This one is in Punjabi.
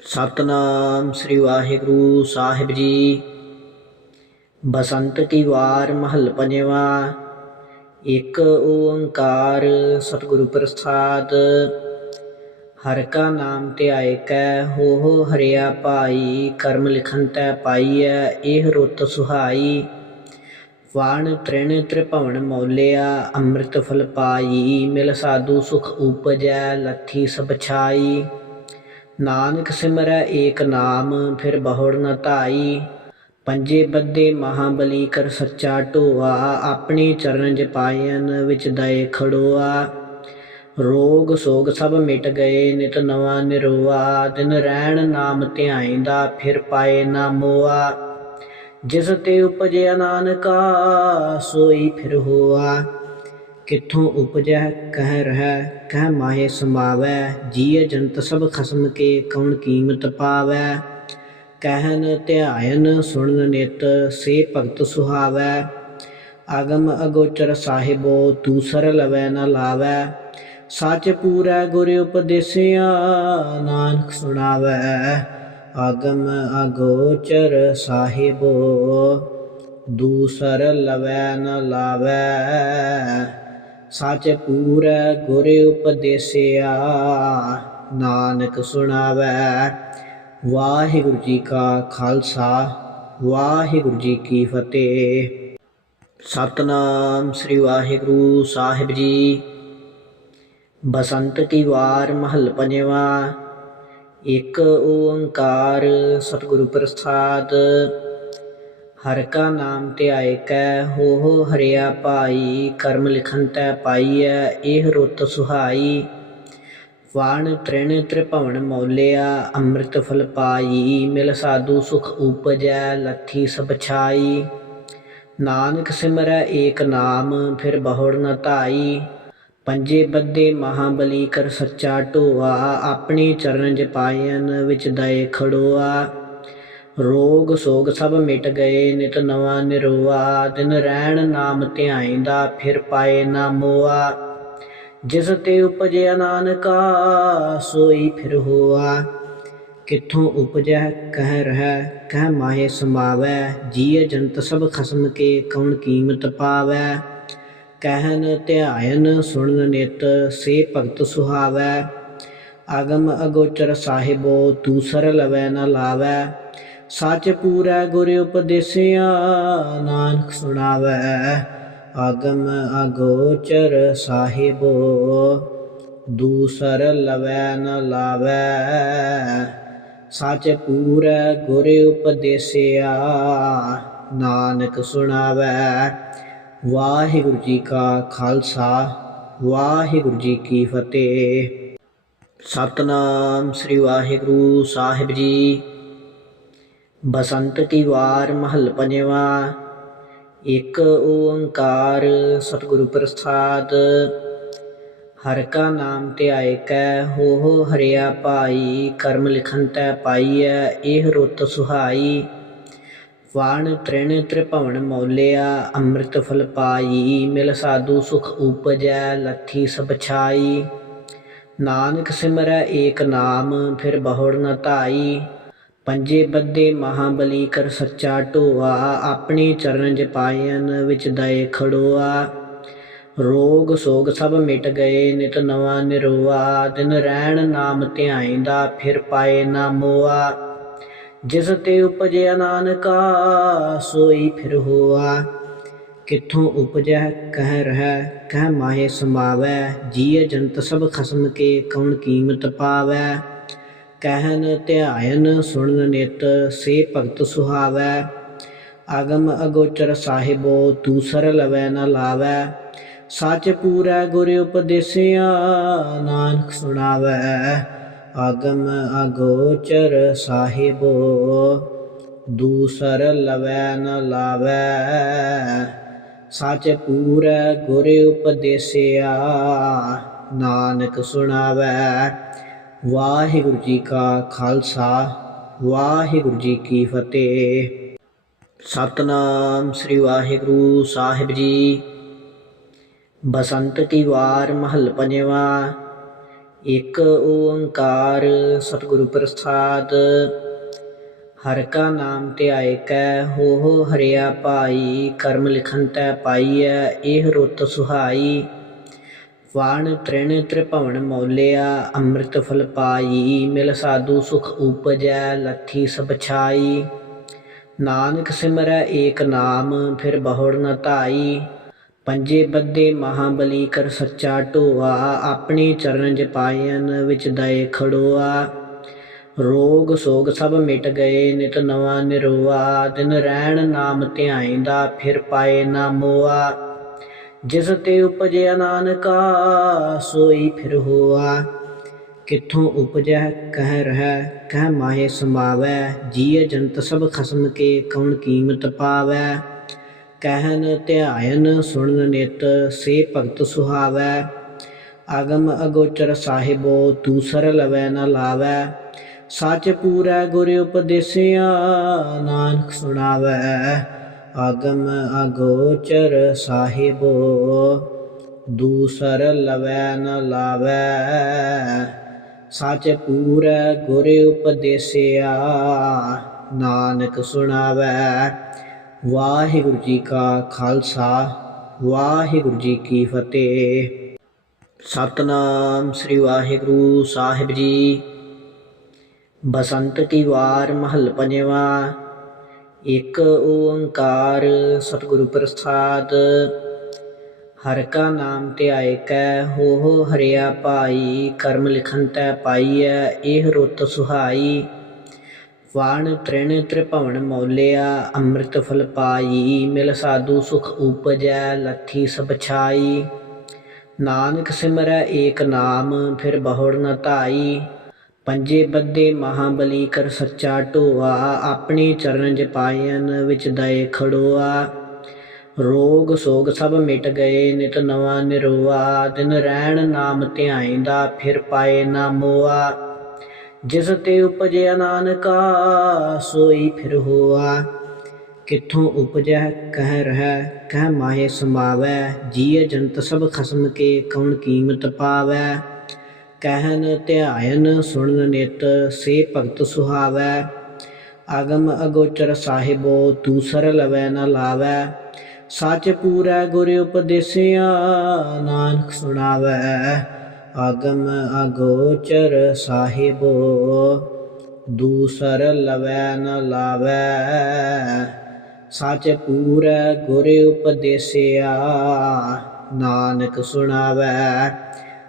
ਸਤਨਾਮ ਸ੍ਰੀ ਵਾਹਿਗੁਰੂ ਸਾਹਿਬ ਜੀ। ਬਸੰਤ ਕੀ ਵਾਰ ਮਹੱਲ ਪੰਜਵਾ। ਇੱਕ ਓੰਕਾਰ ਸਤਿਗੁਰੂ ਪ੍ਰਸਾਦ। ਹਰ ਕਾ ਨਾਮ ਧਿਆਏ ਕੈ ਹੋ ਹੋ ਹਰਿਆ ਭਾਈ, ਕਰਮ ਲਿਖਨ ਤੈ ਪਾਈਐ, ਇਹ ਰੁੱਤ ਸੁਹਾਈ। ਵਾਣ ਤ੍ਰਿਣ ਤ੍ਰਿਭਵਨ ਮੌਲਿਆ, ਅੰਮ੍ਰਿਤ ਫਲ ਪਾਈ, ਮਿਲ ਸਾਧੂ ਸੁਖ ਉਪਜੈ, ਲੱਥੀ ਸਭ ਛਾਈ। ਨਾਨਕ ਸਿਮਰੈ ਏਕ ਨਾਮ, ਫਿਰ ਬਹੁੜ ਨ ਧਾਈ। ਪੰਜੇ ਬੱਦੇ ਮਹਾਬਲੀ ਕਰ ਸੱਚਾ ਢੋਆ, ਆਪਣੇ ਚਰਨ ਜ ਵਿੱਚ ਦਏ ਖੜੋਆ। ਰੋਗ ਸੋਗ ਸਭ ਮਿਟ ਗਏ, ਨਿਤ ਨਵਾਂ ਨਿਰੋਆ। ਦਿਨ ਰਹਿਣ ਨਾਮ ਧਿਆਇਂਦਾ, ਫਿਰ ਪਾਏ ਨਾ ਮੋਆ। ਜਿਸ ਤੇ ਉਪਜਿਆ ਨਾਨਕਾ, ਸੋਈ ਫਿਰ ਹੋਆ। ਕਿੱਥੋਂ ਉਪਜੈ? ਕਹਿ ਰਹਿ, ਕਹਿ ਮਾਹੇ ਸਮਾਵੈ, ਜੀਅ ਜੰਤ ਸਭ ਖਸਮ ਕੇ ਕੌਣ ਕੀਮਤ ਪਾਵੈ? ਕਹਿਨ ਧਿਆਇਨ, ਸੁਣਨ ਨਿਤ ਸੇ ਭਗਤ ਸੁਹਾਵੈ। ਆਗਮ ਅਗੋਚਰ ਸਾਹਿਬੋ, ਤੂ ਸਰ ਲਵੈ ਨ ਲਾਵੈ। ਸੱਚ ਪੂਰੈ ਗੁਰ ਉਪਦੇਸਿਆ, ਨਾਨਕ ਸੁਣਾਵੈ। ਆਗਮ ਅਗੋਚਰ ਸਾਹਿਬੋ ਦੂਸਰ ਲਵੈ ਨ ਲਾਵੈ। ਸੱਚ ਪੂਰੈ ਗੁਰ ਉਪਦੇਸਿਆ, ਨਾਨਕ ਸੁਣਾਵੈ। ਵਾਹਿਗੁਰੂ ਜੀ ਕਾ ਖਾਲਸਾ, ਵਾਹਿਗੁਰੂ ਜੀ ਕੀ ਫਤਿਹ। ਸਤਨਾਮ ਸ੍ਰੀ ਵਾਹਿਗੁਰੂ ਸਾਹਿਬ ਜੀ। ਬਸੰਤ ਕੀ ਵਾਰ ਮਹੱਲ ਪੰਜਵਾ। ਇੱਕ ਓੰਕਾਰ ਸਤਿਗੁਰੂ ਪ੍ਰਸਾਦ। ਹਰ ਕਾ ਨਾਮ ਧਿਆਏ ਕੈ ਹੋ ਹਰਿਆ ਭਾਈ, ਕਰਮ ਲਿਖਨ ਤੈ ਪਾਈਐ ਇਹ ਰੁੱਤ ਸੁਹਾਈ। ਵਾਣ ਤ੍ਰਿਣ ਤ੍ਰਿਭਵਨ ਮੌਲਿਆ, ਅੰਮ੍ਰਿਤ ਫਲ ਪਾਈ, ਮਿਲ ਸਾਧੂ ਸੁਖ ਉਪਜੈ, ਲੱਥੀ ਸਭ ਛਾਈ। ਨਾਨਕ ਸਿਮਰੈ ਏਕ ਨਾਮ, ਫਿਰ ਬਹੁੜ ਨ ਧਾਈ। ਪੰਜੇ ਬੱਦੇ ਮਹਾਬਲੀ ਕਰ ਸੱਚਾ ਢੋਆ, ਆਪਣੇ ਚਰਨ ਜਪਾਇਨ ਵਿੱਚ ਦਏ ਖੜੋਆ। ਰੋਗ ਸੋਗ ਸਭ ਮਿਟ ਗਏ, ਨਿਤ ਨਵਾਂ ਨਿਰਵਾ ਦਿਨ ਰਹਿਣ ਨਾਮ ਧਿਆਇਂਦਾ, ਫਿਰ ਪਾਏ ਨਾ ਮੋਆ। ਜਿਸ ਤੇ ਉਪਜਿਆ ਨਾਨਕਾ, ਸੋਈ ਫਿਰ ਹੋਆ। ਕਿੱਥੋਂ ਉਪਜੈ, ਕਹਿ ਰਹਿ, ਕਹਿ ਮਾਹੇ ਸਮਾਵੈ। ਜੀਅ ਜੰਤ ਸਭ ਖਸਮ ਕੇ, ਕੌਣ ਕੀਮਤ ਪਾਵੈ? ਕਹਿਨ ਧਿਆਇਨ, ਸੁਣਨ ਨਿਤ, ਸੇ ਭਗਤ ਸੁਹਾਵੈ। ਆਗਮ ਅਗੋਚਰ ਸਾਹਿਬੋ, ਤੂ ਲਵੈ ਨ ਲਾਵੈ। ਸੱਚ ਪੂਰੈ ਗੁਰ ਉਪਦੇਸਿਆ, ਨਾਨਕ ਸੁਣਾਵੈ ਆਗਮ ਅਗੋਚਰ ਸਾਹਿਬੋ, ਦੂਸਰ ਲਵੈ ਨ ਲਾਵੈ। ਸੱਚ ਪੂਰੈ ਗੁਰ ਉਪਦੇਸਿਆ, ਨਾਨਕ ਸੁਣਾਵੈ। ਵਾਹਿਗੁਰੂ ਜੀ ਕਾ ਖਾਲਸਾ, ਵਾਹਿਗੁਰੂ ਜੀ ਕੀ ਫਤਿਹ। ਸਤਨਾਮ ਸ੍ਰੀ ਵਾਹਿਗੁਰੂ ਸਾਹਿਬ ਜੀ। ਬਸੰਤ ਕੀ ਵਾਰ ਮਹੱਲ ਪੰਜਵਾ, ਇੱਕ ਓੰਕਾਰ ਸਤਿਗੁਰੂ ਪ੍ਰਸਾਦ। ਹਰ ਕਾ ਨਾਮ ਧਿਆਏ ਕੈ ਹੋ ਹੋ ਹਰਿਆ ਭਾਈ, ਕਰਮ ਲਿਖਨ ਤੈ ਪਾਈਐ, ਇਹ ਰੁੱਤ ਸੁਹਾਈ। ਵਾਣ ਤ੍ਰਿਣ ਤ੍ਰਿਭਵਨ ਮੌਲਿਆ, ਅੰਮ੍ਰਿਤ ਫਲ ਪਾਈ, ਮਿਲ ਸਾਧੂ ਸੁਖ ਉਪਜੈ, ਲੱਥੀ ਸਭ ਛਾਈ। ਨਾਨਕ ਸਿਮਰੈ ਏਕ ਨਾਮ, ਫਿਰ ਬਹੁੜ ਨ ਧਾਈ। ਪੰਜੇ ਬੱਦੇ ਮਹਾਬਲੀ ਕਰ ਸੱਚਾ ਢੋਆ, ਆਪਣੇ ਚਰਨ ਜਪਾਇਨ ਵਿੱਚ ਦਏ ਖੜੋਆ। ਰੋਗ ਸੋਗ ਸਭ ਮਿਟ ਗਏ, ਨਿਤ ਨਵਾਂ ਨਿਰੋਆ। ਦਿਨ ਰਹਿਣ ਨਾਮ ਧਿਆਇਂਦਾ, ਫਿਰ ਪਾਏ ਨਾ ਮੋਆ। ਜਿਸ ਤੇ ਉਪਜਿਆ ਨਾਨਕਾ, ਸੋਈ ਫਿਰ ਹੋਆ। ਕਿੱਥੋਂ ਉਪਜੈ, ਕਹਿ ਰਹਿ, ਕਹਿ ਮਾਹੇ ਸਮਾਵੈ। ਜੀਅ ਜੰਤ ਸਭ ਖਸਮ ਕੇ, ਕੌਣ ਕੀਮਤ ਪਾਵੈ। ਕਹਿਨ ਧਿਆਇਨ ਸੁਣਨ ਨਿਤ ਸੇ ਭਗਤ ਸੁਹਾਵੈ। ਆਗਮ ਅਗੋਚਰ ਸਾਹਿਬੋ, ਤੂ ਲਵੈ ਨ ਲਾਵੈ। ਸੱਚ ਪੂਰੈ ਗੁਰ ਉਪਦੇਸਿਆ, ਨਾਨਕ ਸੁਣਾਵੈ। ਆਗਮ ਅਗੋਚਰ ਸਾਹਿਬੋ ਦੂਸਰ ਲਵੈ ਨ ਲਾਵੈ। ਸੱਚ ਪੂਰੈ ਗੁਰ ਉਪਦੇਸਿਆ, ਨਾਨਕ ਸੁਣਾਵੈ। ਵਾਹਿਗੁਰੂ ਜੀ ਕਾ ਖਾਲਸਾ, ਵਾਹਿਗੁਰੂ ਜੀ ਕੀ ਫਤਿਹ। ਸਤਨਾਮ ਸ੍ਰੀ ਵਾਹਿਗੁਰੂ ਸਾਹਿਬ ਜੀ। ਬਸੰਤ ਕੀ ਵਾਰ ਮਹੱਲ ਪੰਜਵਾ, ਇੱਕ ਓੰਕਾਰ ਸਤਿਗੁਰੂ ਪ੍ਰਸਾਦ। ਹਰ ਕਾ ਨਾਮ ਧਿਆਏ ਕੈ ਹੋ ਹੋ ਹਰਿਆ ਭਾਈ, ਕਰਮ ਲਿਖਨ ਤੈ ਪਾਈਐ, ਇਹ ਰੁੱਤ ਸੁਹਾਈ। ਵਾਣ ਤ੍ਰਿਣ ਤ੍ਰਿਭਵਨ ਮੌਲਿਆ, ਅੰਮ੍ਰਿਤ ਫਲ ਪਾਈ, ਮਿਲ ਸਾਧੂ ਸੁਖ ਉਪਜੈ, ਲੱਥੀ ਸਭ ਛਾਈ। ਨਾਨਕ ਸਿਮਰੈ ਏਕ ਨਾਮ, ਫਿਰ ਬਹੁੜ ਨ ਧਾਈ। ਪੰਜੇ ਬੱਦੇ ਮਹਾਬਲੀ ਕਰ ਸੱਚਾ ਢੋਆ, ਆਪਣੇ ਚਰਨ ਜਪਾਇਨ ਵਿੱਚ ਦਏ ਖੜੋਆ। ਰੋਗ ਸੋਗ ਸਭ ਮਿਟ ਗਏ, ਨਿਤ ਨਵਾਂ ਨਿਰੋਆ। ਦਿਨ ਰਹਿਣ ਨਾਮ ਧਿਆਇਂਦਾ, ਫਿਰ ਪਾਏ ਨਾ ਮੋਆ। ਜਿਸ ਤੇ ਉਪਜਿਆ ਨਾਨਕਾ, ਸੋਈ ਫਿਰ ਹੋਆ। ਕਿੱਥੋਂ ਉਪਜੈ, ਕਹਿ ਰਹਿ, ਕਹਿ ਮਾਹੇ ਸਮਾਵੈ। ਜੀਅ ਜੰਤ ਸਭ ਖਸਮ ਕੇ ਕੌਣ ਕੀਮਤ ਪਾਵੈ? ਕਹਿਨ ਧਿਆਇਨ, ਸੁਣਨ ਨਿਤ ਸੇ ਭਗਤ ਸੁਹਾਵੈ। ਆਗਮ ਅਗੋਚਰ ਸਾਹਿਬੋ, ਤੂ ਸਰ ਲਵੈ ਨਾ ਲਾਵੈ। ਸੱਚ ਪੂਰੈ ਗੁਰ ਉਪਦੇਸਿਆ, ਨਾਨਕ ਸੁਣਾਵੈ। ਆਗਮ ਅਗੋਚਰ ਸਾਹਿਬੋ, ਦੂਸਰ ਲਵੈ ਨ ਲਾਵੈ। ਸਚ ਪੂਰੈ ਗੁਰ ਉਪਦੇਸਿਆ, ਨਾਨਕ ਸੁਣਾਵੈ। ਵਾਹਿਗੁਰੂ ਜੀ ਕਾ ਖਾਲਸਾ, ਵਾਹਿਗੁਰੂ ਜੀ ਕੀ ਫਤਿਹ। ਸਤਨਾਮ ਸ੍ਰੀ ਵਾਹਿਗੁਰੂ ਸਾਹਿਬ ਜੀ। ਬਸੰਤ ਕੀ ਵਾਰ ਮਹੱਲ ਪੰਜਵਾ ਇੱਕ ਓੰਕਾਰ ਸਤਿਗੁਰੂ ਪ੍ਰਸਾਦ, ਹਰ ਕਾ ਨਾਮ ਧਿਆਏ ਕੈ ਹੋ ਹੋ ਹਰਿਆ ਭਾਈ, ਕਰਮ ਲਿਖਨ ਤੈ ਪਾਈਐ, ਇਹ ਰੁੱਤ ਸੁਹਾਈ। ਵਾਣ ਤ੍ਰਿਣ ਤ੍ਰਿਭਵਨ ਮੌਲਿਆ, ਅੰਮ੍ਰਿਤ ਫਲ ਪਾਈ, ਮਿਲ ਸਾਧੂ ਸੁਖ ਉਪਜੈ, ਲੱਥੀ ਸਭ ਛਾਈ। ਨਾਨਕ ਸਿਮਰੈ ਏਕ ਨਾਮ, ਫਿਰ ਬਹੁੜ ਨ ਧਾਈ। ਪੰਜੇ ਬੱਦੇ ਮਹਾਬਲੀ ਕਰ ਸੱਚਾ ਢੋਆ, ਆਪਣੇ ਚਰਨ ਜਪਾਇਨ ਵਿੱਚ ਦਏ ਖੜੋਆ। ਰੋਗ ਸੋਗ ਸਭ ਮਿਟ ਗਏ, ਨਿਤ ਨਵਾਂ ਨਿਰੋਆ। ਦਿਨ ਰਹਿਣ ਨਾਮ ਧਿਆਇਂਦਾ ਫਿਰ ਪਾਏ ਨਾ ਮੋਆ। ਜਿਸ ਤੇ ਉਪਜਿਆ ਨਾਨਕਾ, ਸੋਈ ਫਿਰ ਹੋਆ। ਕਿੱਥੋਂ ਉਪਜੈ, ਕਹਿ ਰਹਿ, ਕਹਿ ਮਾਹੇ ਸਮਾਵੈ। ਜੀਅ ਜੰਤ ਸਭ ਖਸਮ ਕੇ, ਕੌਣ ਕੀਮਤ ਪਾਵੈ। ਕਹਿਨ ਧਿਆਇਨ ਸੁਣਨ ਨਿਤ ਸੇ ਭਗਤ ਸੁਹਾਵੈ। ਆਗਮ ਅਗੋਚਰ ਸਾਹਿਬੋ, ਤੂ ਸਰ ਲਵੈ ਨ ਲਾਵੈ। ਸੱਚ ਪੂਰੈ ਗੁਰ ਉਪਦੇਸਿਆ, ਨਾਨਕ ਸੁਣਾਵੈ। ਆਗਮ ਅਗੋਚਰ ਸਾਹਿਬੋ ਦੂਸਰ ਲਵੈ ਨ ਲਾਵੈ। ਸੱਚ ਪੂਰੈ ਗੁਰ ਉਪਦੇਸਿਆ, ਨਾਨਕ ਸੁਣਾਵੈ।